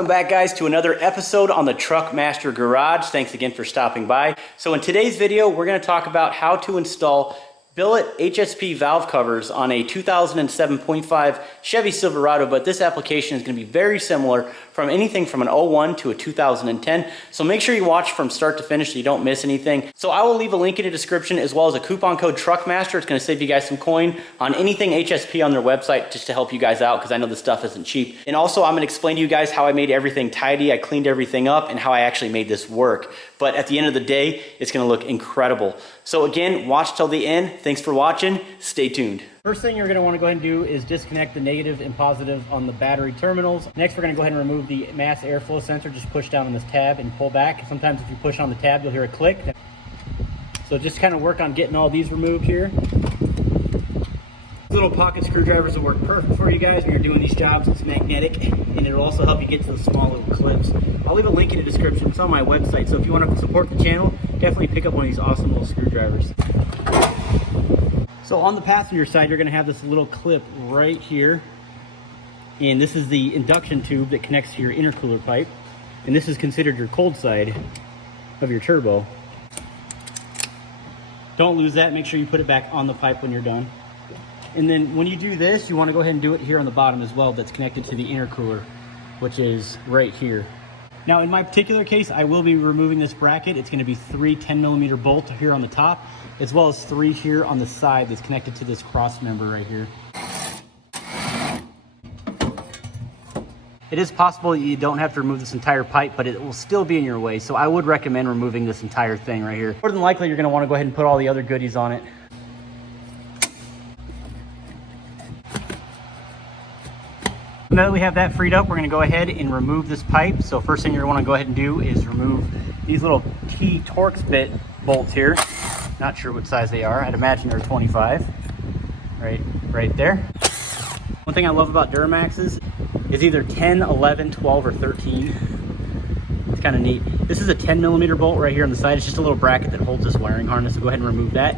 Welcome back, guys, to another episode on the Truck Master Garage. Thanks again for stopping by. So in today's video, we're going to talk about how to install billet HSP valve covers on a 2007.5 Chevy Silverado, but this application is going to be very similar from anything from an 01 to a 2010. So make sure you watch from start to finish so you don't miss anything. So I will leave a link in the description as well as a coupon code TruckMaster. It's going to save you guys some coin on anything HSP on their website just to help you guys out because I know this stuff isn't cheap. And also I'm going to explain to you guys how I made everything tidy, I cleaned everything up, and how I actually made this work. But at the end of the day, it's going to look incredible. So again, watch till the end. Thanks for watching. Stay tuned. First thing you're going to want to go ahead and do is disconnect the negative and positive on the battery terminals. Next, we're going to go ahead and remove the mass airflow sensor. Just push down on this tab and pull back. Sometimes if you push on the tab, you'll hear a click. So just kind of work on getting all these removed here. Little pocket screwdrivers will work perfect for you guys when you're doing these jobs. It's magnetic, and it'll also help you get to the small little clips. I'll leave a link in the description. It's on my website, so if you want to support the channel, definitely pick up one of these awesome little screwdrivers. So on the passenger side, you're going to have this little clip right here, and this is the induction tube that connects to your intercooler pipe, and this is considered your cold side of your turbo. Don't lose that. Make sure you put it back on the pipe when you're done. And then when you do this, you want to go ahead and do it here on the bottom as well. That's connected to the intercooler, which is right here. Now in my particular case, I will be removing this bracket. It's going to be 3 10mm bolts here on the top, as well as 3 here on the side that's connected to this cross member right here. It is possible you don't have to remove this entire pipe, but it will still be in your way. So I would recommend removing this entire thing right here. More than likely, you're going to want to go ahead and put all the other goodies on it. Now that we have that freed up, we're going to go ahead and remove this pipe. So first thing you're going to want to go ahead and do is remove these little T-Torx bit bolts here. Not sure what size they are. I'd imagine they're 25. Right there. One thing I love about Duramaxes is either 10, 11, 12, or 13. It's kind of neat. This is a 10mm bolt right here on the side. It's just a little bracket that holds this wiring harness. So go ahead and remove that.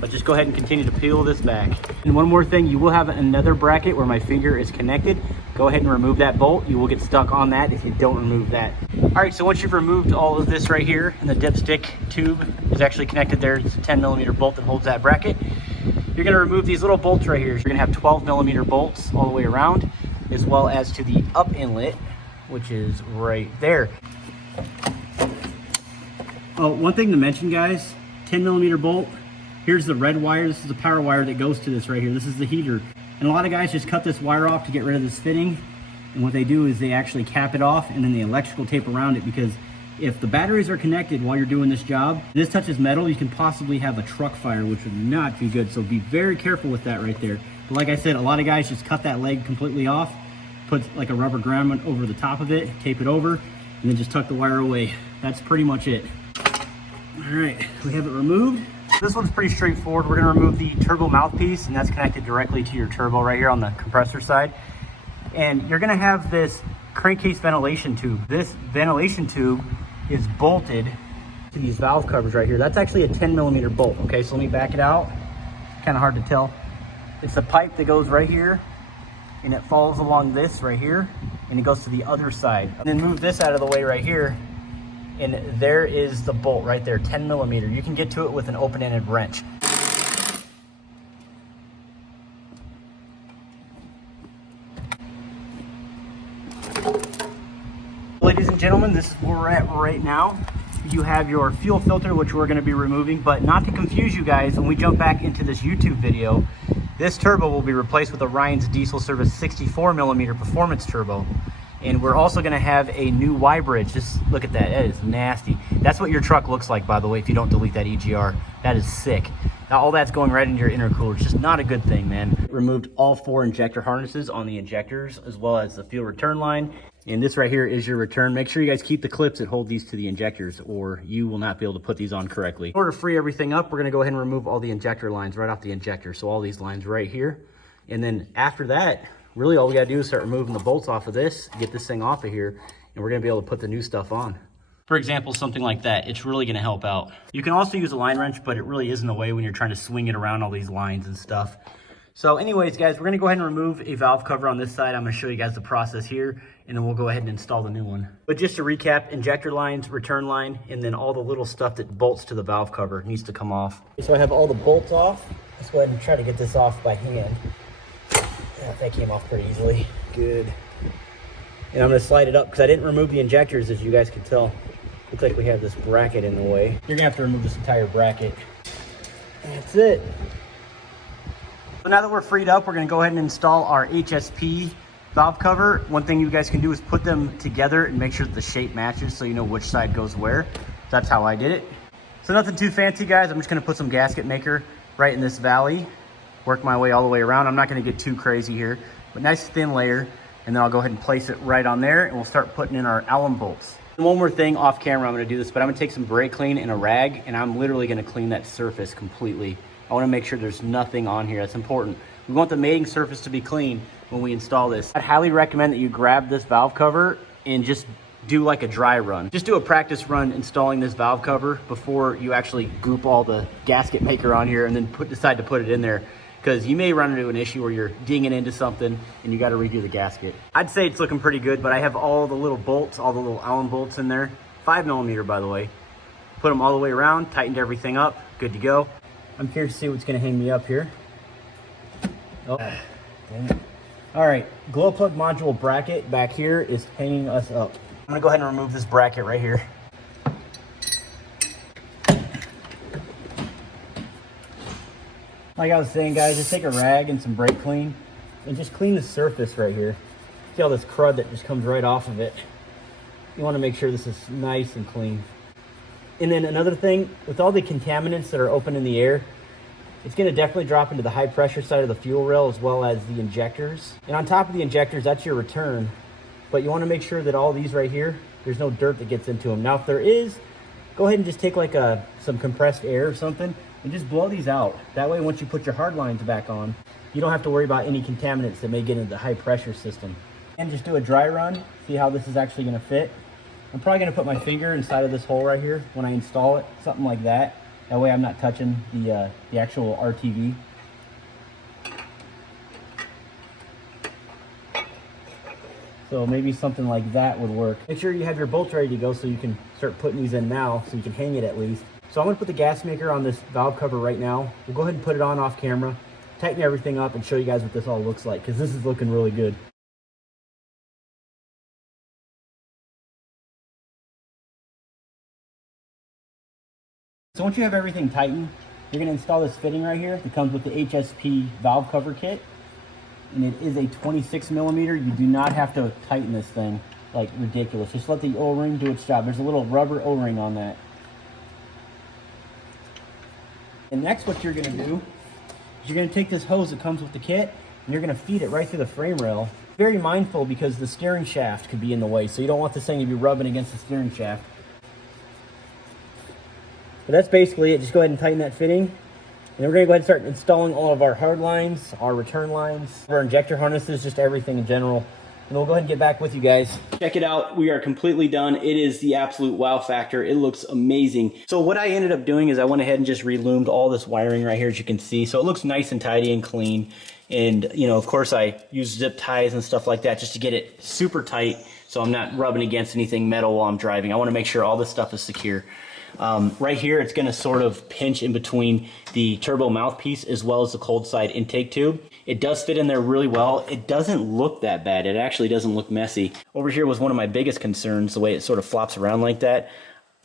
But just go ahead and continue to peel this back. And one more thing, you will have another bracket where my finger is connected. Go ahead and remove that bolt. You will get stuck on that if you don't remove that. All right, so once you've removed all of this right here, and the dipstick tube is actually connected there, it's a 10mm bolt that holds that bracket. You're gonna remove these little bolts right here. So you're gonna have 12mm bolts all the way around, as well as to the up inlet, which is right there. Oh, one thing to mention, guys, 10mm bolt. Here's the red wire. This is the power wire that goes to this right here. This is the heater. And a lot of guys just cut this wire off to get rid of this fitting. And what they do is they actually cap it off and then the electrical tape around it, because if the batteries are connected while you're doing this job, and this touches metal, you can possibly have a truck fire, which would not be good. So be very careful with that right there. But like I said, a lot of guys just cut that leg completely off, put like a rubber grommet over the top of it, tape it over, and then just tuck the wire away. That's pretty much it. All right, we have it removed. This one's pretty straightforward. We're going to remove the turbo mouthpiece, and that's connected directly to your turbo right here on the compressor side. And you're going to have this crankcase ventilation tube. This ventilation tube is bolted to these valve covers right here. That's actually a 10mm bolt. Okay, so let me back it out. Kind of hard to tell. It's the pipe that goes right here, and it follows along this right here, and it goes to the other side. And then move this out of the way right here. And there is the bolt right there, 10mm. You can get to it with an open-ended wrench. Ladies and gentlemen, this is where we're at right now. You have your fuel filter, which we're going to be removing, but not to confuse you guys, when we jump back into this YouTube video, this turbo will be replaced with a Ryan's Diesel Service 64mm performance turbo. And we're also going to have a new YBridge. Just look at that. That is nasty. That's what your truck looks like, by the way, if you don't delete that EGR. That is sick. Now, all that's going right into your intercooler. It's just not a good thing, man. Removed all 4 injector harnesses on the injectors, as well as the fuel return line. And this right here is your return. Make sure you guys keep the clips that hold these to the injectors, or you will not be able to put these on correctly. In order to free everything up, we're going to go ahead and remove all the injector lines right off the injector. So all these lines right here. And then after that, really all we got to do is start removing the bolts off of this, get this thing off of here, and we're going to be able to put the new stuff on. For example, something like that, it's really going to help out. You can also use a line wrench, but it really isn't a way when you're trying to swing it around all these lines and stuff. So anyways, guys, we're gonna go ahead and remove a valve cover on this side. I'm gonna show you guys the process here, and then we'll go ahead and install the new one. But just to recap, injector lines, return line, and then all the little stuff that bolts to the valve cover needs to come off. So I have all the bolts off. Let's go ahead and try to get this off by hand. Yeah, that came off pretty easily. Good. And I'm gonna slide it up because I didn't remove the injectors, as you guys can tell. Looks like we have this bracket in the way. You're gonna have to remove this entire bracket. That's it. So now that we're freed up, we're gonna go ahead and install our HSP valve cover. One thing you guys can do is put them together and make sure that the shape matches so you know which side goes where. That's how I did it. So nothing too fancy, guys. I'm just gonna put some gasket maker right in this valley, work my way all the way around. I'm not gonna get too crazy here, but nice thin layer. And then I'll go ahead and place it right on there, and we'll start putting in our Allen bolts. And one more thing off camera, I'm gonna do this, but I'm gonna take some brake clean and a rag, and I'm literally gonna clean that surface completely. I wanna make sure there's nothing on here. That's important. We want the mating surface to be clean when we install this. I'd highly recommend that you grab this valve cover and just do like a dry run. Just do a practice run installing this valve cover before you actually goop all the gasket maker on here and then decide to put it in there. Because you may run into an issue where you're dinging into something and you got to redo the gasket. I'd say it's looking pretty good, but I have all the little bolts, all the little Allen bolts in there. 5mm, by the way. Put them all the way around, tightened everything up, good to go. I'm curious to see what's going to hang me up here. Oh, dang it. All right, glow plug module bracket back here is hanging us up. I'm going to go ahead and remove this bracket right here. Like I was saying, guys, just take a rag and some brake clean and just clean the surface right here. See all this crud that just comes right off of it. You want to make sure this is nice and clean. And then another thing, with all the contaminants that are open in the air, it's going to definitely drop into the high pressure side of the fuel rail as well as the injectors. And on top of the injectors, that's your return. But you want to make sure that all these right here, there's no dirt that gets into them. Now, if there is, go ahead and just take like some compressed air or something and just blow these out. That way, once you put your hard lines back on, you don't have to worry about any contaminants that may get into the high pressure system. And just do a dry run, see how this is actually going to fit. I'm probably going to put my finger inside of this hole right here when I install it, something like that. That way I'm not touching the actual RTV. So maybe something like that would work. Make sure you have your bolts ready to go so you can start putting these in now so you can hang it at least. So I'm going to put the gas maker on this valve cover right now. We'll go ahead and put it on off camera, tighten everything up, and show you guys what this all looks like, because this is looking really good. So once you have everything tightened, you're going to install this fitting right here that comes with the HSP valve cover kit. And it is a 26mm. You do not have to tighten this thing like ridiculous. Just let the O-ring do its job. There's a little rubber O-ring on that. And next what you're going to do is you're going to take this hose that comes with the kit and you're going to feed it right through the frame rail. Very mindful because the steering shaft could be in the way, so you don't want this thing to be rubbing against the steering shaft. But that's basically it. Just go ahead and tighten that fitting. And then we're going to go ahead and start installing all of our hard lines, our return lines, our injector harnesses, just everything in general. And we'll go ahead and get back with you guys. Check it out. We are completely done. It is the absolute wow factor. It looks amazing. So what I ended up doing is I went ahead and just reloomed all this wiring right here, as you can see. So it looks nice and tidy and clean. And, you know, of course I use zip ties and stuff like that just to get it super tight so I'm not rubbing against anything metal while I'm driving. I want to make sure all this stuff is secure. Right here, it's going to sort of pinch in between the turbo mouthpiece as well as the cold side intake tube. It does fit in there really well. It doesn't look that bad. It actually doesn't look messy. Over here was one of my biggest concerns, the way it sort of flops around like that.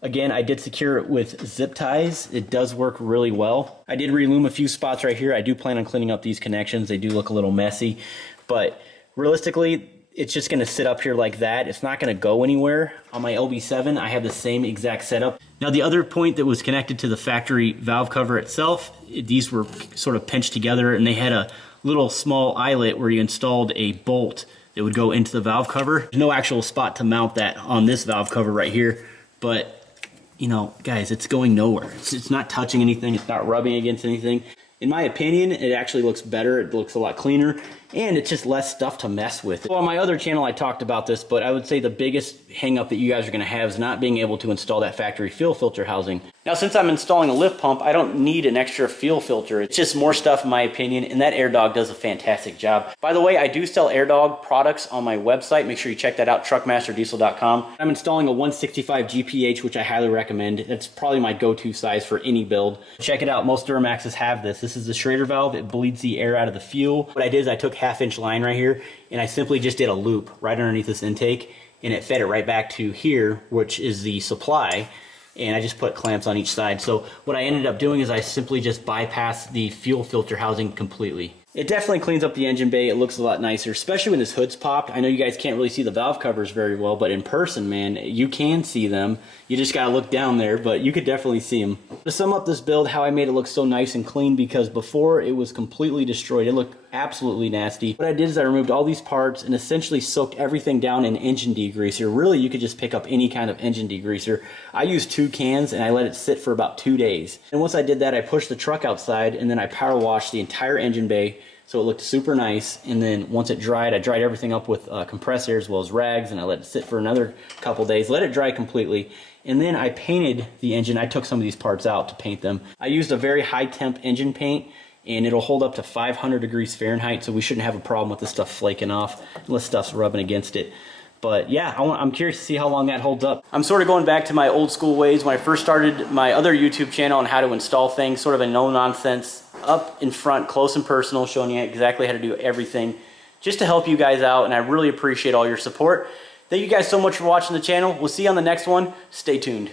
Again, I did secure it with zip ties. It does work really well. I did relume a few spots right here. I do plan on cleaning up these connections. They do look a little messy, but realistically, it's just going to sit up here like that. It's not going to go anywhere. On my LB7, I have the same exact setup. Now, the other point that was connected to the factory valve cover itself, these were sort of pinched together, and they had a little small eyelet where you installed a bolt that would go into the valve cover. There's no actual spot to mount that on this valve cover right here, but, you know, guys, it's going nowhere. It's not touching anything. It's not rubbing against anything. In my opinion, it actually looks better. It looks a lot cleaner. and it's just less stuff to mess with. Well, on my other channel I talked about this, but I would say the biggest hang up that you guys are gonna have is not being able to install that factory fuel filter housing. Now, since I'm installing a lift pump, I don't need an extra fuel filter. It's just more stuff in my opinion, and that AirDog does a fantastic job. By the way, I do sell AirDog products on my website. Make sure you check that out, truckmasterdiesel.com. I'm installing a 165 GPH, which I highly recommend. That's probably my go-to size for any build. Check it out, most Duramaxes have this. This is the Schrader valve. It bleeds the air out of the fuel. What I did is I took 1/2-inch line right here, and I simply just did a loop right underneath this intake, and it fed it right back to here, which is the supply. And I just put clamps on each side. So what I ended up doing is I simply just bypassed the fuel filter housing completely. It definitely cleans up the engine bay. It looks a lot nicer, especially when this hood's popped. I know you guys can't really see the valve covers very well, but in person, man, you can see them. You just gotta look down there, but you could definitely see them. To sum up this build, how I made it look so nice and clean, because before it was completely destroyed. It looked absolutely nasty. What I did is I removed all these parts and essentially soaked everything down in engine degreaser. Really, you could just pick up any kind of engine degreaser. I used 2 cans and I let it sit for about 2 days. And once I did that, I pushed the truck outside and then I power washed the entire engine bay so it looked super nice. And then once it dried, I dried everything up with compressed air as well as rags, and I let it sit for another couple days, let it dry completely. And then I painted the engine. I took some of these parts out to paint them. I used a very high temp engine paint, and it'll hold up to 500 degrees Fahrenheit, so we shouldn't have a problem with this stuff flaking off unless stuff's rubbing against it. But yeah, I'm curious to see how long that holds up. I'm sort of going back to my old school ways when I first started my other YouTube channel on how to install things, sort of a no-nonsense, up in front, close and personal, showing you exactly how to do everything, just to help you guys out, and I really appreciate all your support. Thank you guys so much for watching the channel. We'll see you on the next one. Stay tuned.